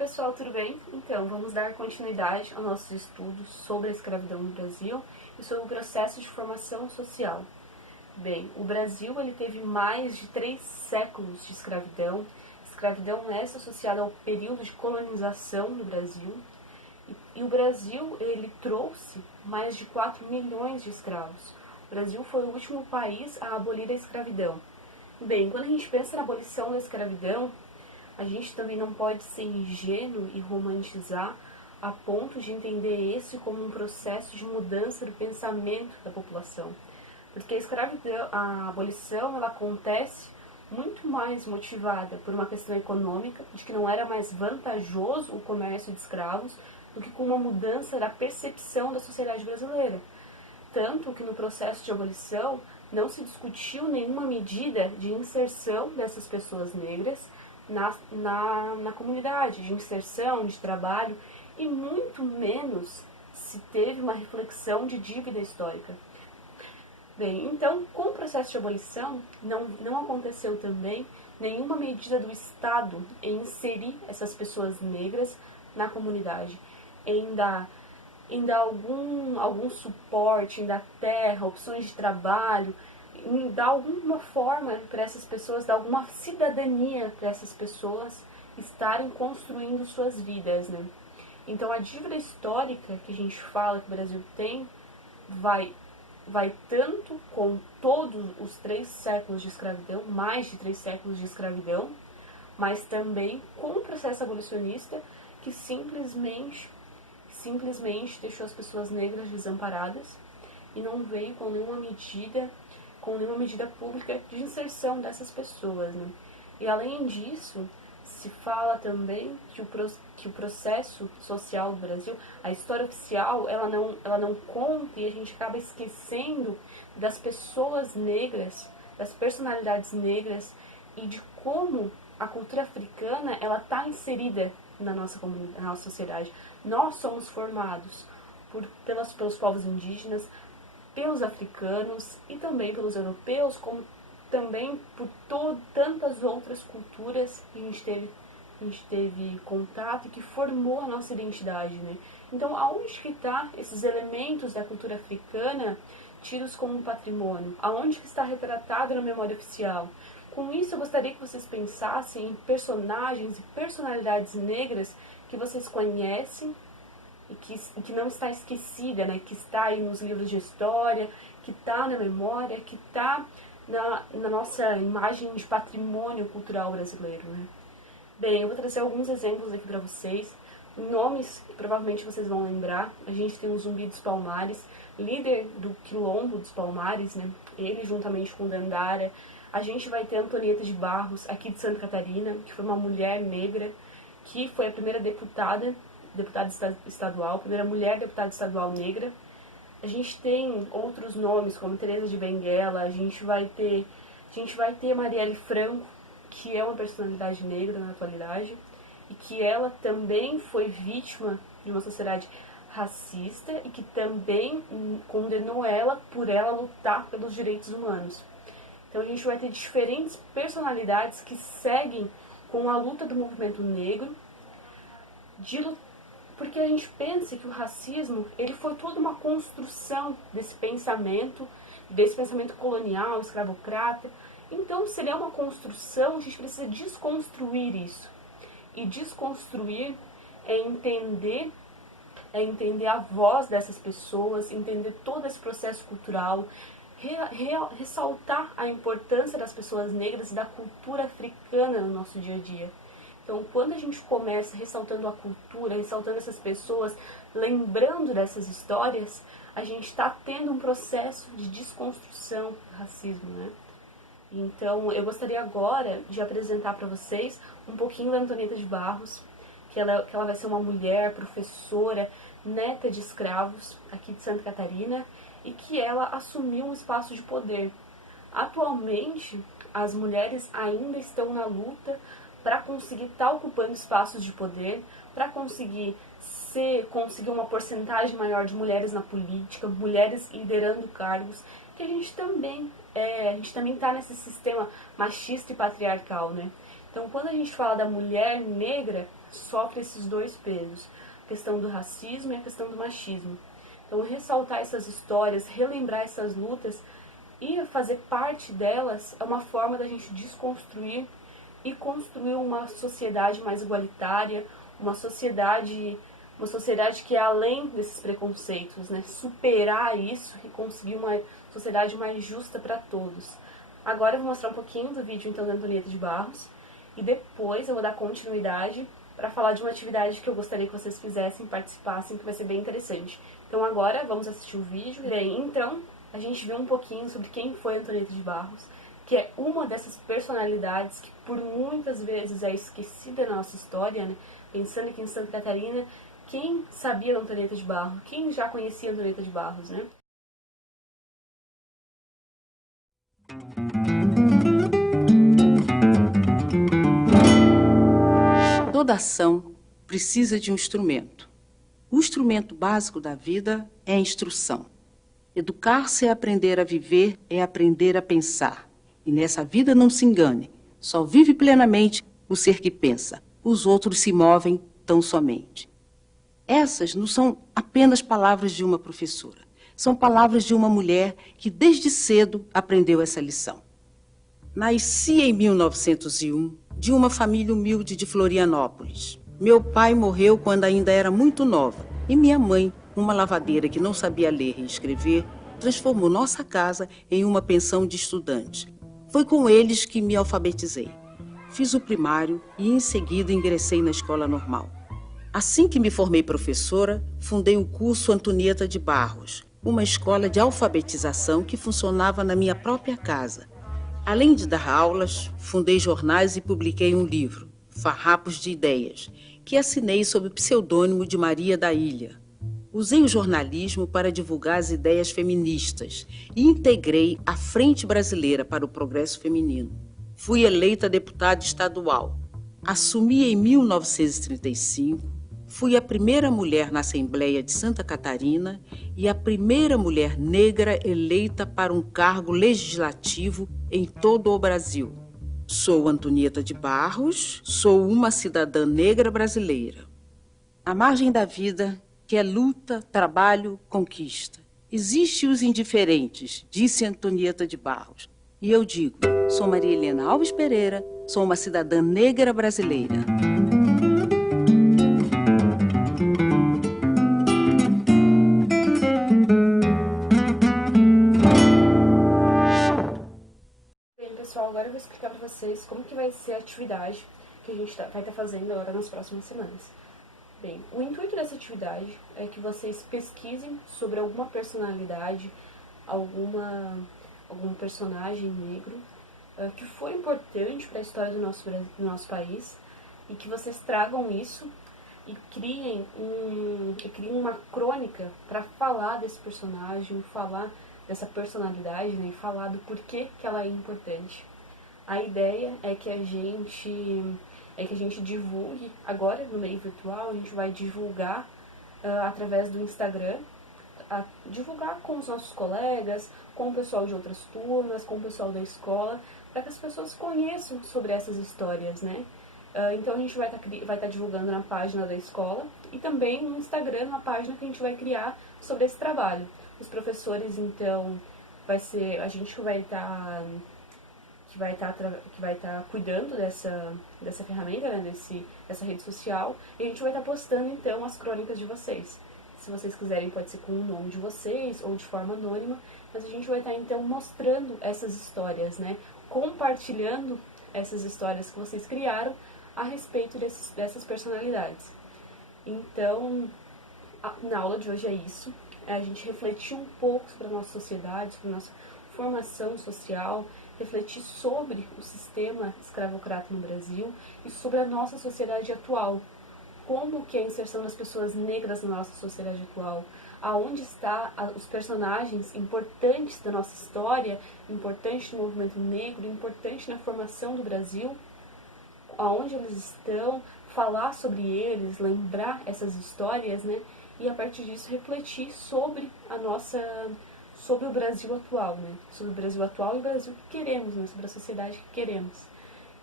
pessoal, tudo bem? Então, vamos dar continuidade aos nossos estudos sobre a escravidão no Brasil e sobre o processo de formação social. Bem, o Brasil ele teve mais de 3 séculos de escravidão. Escravidão essa associada ao período de colonização do Brasil. E o Brasil ele trouxe mais de 4 milhões de escravos. O Brasil foi o último país a abolir a escravidão. Bem, quando a gente pensa na abolição da escravidão, a gente também não pode ser ingênuo e romantizar a ponto de entender esse como um processo de mudança do pensamento da população. Porque a escravidão, a abolição, ela acontece muito mais motivada por uma questão econômica, de que não era mais vantajoso o comércio de escravos, do que com uma mudança da percepção da sociedade brasileira. Tanto que no processo de abolição não se discutiu nenhuma medida de inserção dessas pessoas negras na comunidade, de inserção, de trabalho, e muito menos se teve uma reflexão de dívida histórica. Bem, então, com o processo de abolição, não aconteceu também nenhuma medida do Estado em inserir essas pessoas negras na comunidade, em dar algum suporte, em dar terra, opções de trabalho, em dar alguma forma para essas pessoas, dar alguma cidadania para essas pessoas estarem construindo suas vidas, né? Então a dívida histórica que a gente fala que o Brasil tem vai tanto com todos os 3 séculos de escravidão, mais de 3 séculos de escravidão, mas também com o processo abolicionista que simplesmente deixou as pessoas negras desamparadas e não veio com nenhuma medida pública de inserção dessas pessoas, né? E além disso, se fala também que o processo social do Brasil, a história oficial, ela não conta, e a gente acaba esquecendo das pessoas negras, das personalidades negras e de como a cultura africana ela está inserida na nossa comunidade, na nossa sociedade. Nós somos formados pelos povos indígenas, pelos africanos e também pelos europeus, como também por tantas outras culturas que a gente teve contato e que formou a nossa identidade, né? Então, aonde que está esses elementos da cultura africana tidos como patrimônio? Aonde que está retratado na memória oficial? Com isso, eu gostaria que vocês pensassem em personagens e personalidades negras que vocês conhecem e que não está esquecida, né? Que está aí nos livros de história, que está na memória, que está na nossa imagem de patrimônio cultural brasileiro, né? Bem, eu vou trazer alguns exemplos aqui para vocês. Nomes que provavelmente vocês vão lembrar. A gente tem o Zumbi dos Palmares, líder do Quilombo dos Palmares, né? Ele juntamente com Dandara. A gente vai ter Antonieta de Barros, aqui de Santa Catarina, que foi uma mulher negra, que foi a primeira deputada estadual, a primeira mulher deputada estadual negra. A gente tem outros nomes, como Teresa de Benguela, a gente vai ter Marielle Franco, que é uma personalidade negra na atualidade, e que ela também foi vítima de uma sociedade racista e que também condenou ela por ela lutar pelos direitos humanos. Então a gente vai ter diferentes personalidades que seguem com a luta do movimento negro, porque a gente pensa que o racismo ele foi toda uma construção desse pensamento colonial, escravocrata. Então, se ele é uma construção, a gente precisa desconstruir isso. E desconstruir é entender a voz dessas pessoas, entender todo esse processo cultural, ressaltar a importância das pessoas negras e da cultura africana no nosso dia a dia. Então, quando a gente começa ressaltando a cultura, ressaltando essas pessoas, lembrando dessas histórias, a gente está tendo um processo de desconstrução do racismo, né? Então, eu gostaria agora de apresentar para vocês um pouquinho da Antonieta de Barros, que ela vai ser uma mulher, professora, neta de escravos aqui de Santa Catarina, e que ela assumiu um espaço de poder. Atualmente, as mulheres ainda estão na luta para conseguir estar ocupando espaços de poder, para conseguir uma porcentagem maior de mulheres na política, mulheres liderando cargos, que a gente também está nesse sistema machista e patriarcal, né? Então, quando a gente fala da mulher negra, sofre esses dois pesos, a questão do racismo e a questão do machismo. Então, ressaltar essas histórias, relembrar essas lutas e fazer parte delas é uma forma da gente desconstruir e construir uma sociedade mais igualitária, uma sociedade que é além desses preconceitos, né? Superar isso e conseguir uma sociedade mais justa para todos. Agora eu vou mostrar um pouquinho do vídeo então da Antonieta de Barros e depois eu vou dar continuidade para falar de uma atividade que eu gostaria que vocês fizessem, participassem, que vai ser bem interessante. Então agora vamos assistir o vídeo. Bem, então a gente viu um pouquinho sobre quem foi Antonieta de Barros, que é uma dessas personalidades que por muitas vezes é esquecida na nossa história, né? Pensando aqui em Santa Catarina, quem sabia da Antonieta de Barros? Quem já conhecia a Antonieta de Barros, né? Toda ação precisa de um instrumento. O instrumento básico da vida é a instrução. Educar-se é aprender a viver, é aprender a pensar. E nessa vida não se engane, só vive plenamente o ser que pensa. Os outros se movem tão somente. Essas não são apenas palavras de uma professora. São palavras de uma mulher que desde cedo aprendeu essa lição. Nasci em 1901 de uma família humilde de Florianópolis. Meu pai morreu quando ainda era muito nova e minha mãe, uma lavadeira que não sabia ler e escrever, transformou nossa casa em uma pensão de estudante. Foi com eles que me alfabetizei. Fiz o primário e em seguida ingressei na escola normal. Assim que me formei professora, fundei o curso Antonieta de Barros, uma escola de alfabetização que funcionava na minha própria casa. Além de dar aulas, fundei jornais e publiquei um livro, Farrapos de Ideias, que assinei sob o pseudônimo de Maria da Ilha. Usei o jornalismo para divulgar as ideias feministas e integrei a Frente Brasileira para o Progresso Feminino. Fui eleita deputada estadual. Assumi em 1935. Fui a primeira mulher na Assembleia de Santa Catarina e a primeira mulher negra eleita para um cargo legislativo em todo o Brasil. Sou Antonieta de Barros, sou uma cidadã negra brasileira. À margem da vida, que é luta, trabalho, conquista. Existem os indiferentes, disse Antonieta de Barros. E eu digo, sou Maria Helena Alves Pereira, sou uma cidadã negra brasileira. Pessoal, agora eu vou explicar para vocês como que vai ser a atividade que a gente vai estar fazendo agora nas próximas semanas. Bem, o intuito dessa atividade é que vocês pesquisem sobre alguma personalidade, algum personagem negro que foi importante para a história do nosso país e que vocês tragam isso e criem uma crônica para falar desse personagem, falar dessa personalidade, né, e falar do porquê que ela é importante. A ideia é que a gente divulgue, agora no meio virtual, a gente vai divulgar através do Instagram, divulgar com os nossos colegas, com o pessoal de outras turmas, com o pessoal da escola, para que as pessoas conheçam sobre essas histórias, né? Então a gente vai estar divulgando na página da escola e também no Instagram, na página que a gente vai criar sobre esse trabalho. Os professores, então, vai ser a gente que vai estar cuidando dessa ferramenta, né, dessa rede social, e a gente vai estar postando, então, as crônicas de vocês. Se vocês quiserem, pode ser com o nome de vocês ou de forma anônima, mas a gente vai estar, então, mostrando essas histórias, né, compartilhando essas histórias que vocês criaram a respeito dessas personalidades. Então, na aula de hoje é isso. A gente refletir um pouco sobre a nossa sociedade, sobre a nossa formação social, refletir sobre o sistema escravocrata no Brasil e sobre a nossa sociedade atual. Como que é a inserção das pessoas negras na nossa sociedade atual? Aonde estão os personagens importantes da nossa história, importantes no movimento negro, importantes na formação do Brasil? Aonde eles estão? Falar sobre eles, lembrar essas histórias, né? E a partir disso refletir sobre sobre o Brasil atual, né? Sobre o Brasil atual e o Brasil que queremos, né? Sobre a sociedade que queremos.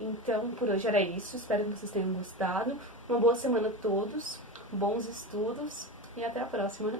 Então, por hoje era isso. Espero que vocês tenham gostado. Uma boa semana a todos, bons estudos e até a próxima.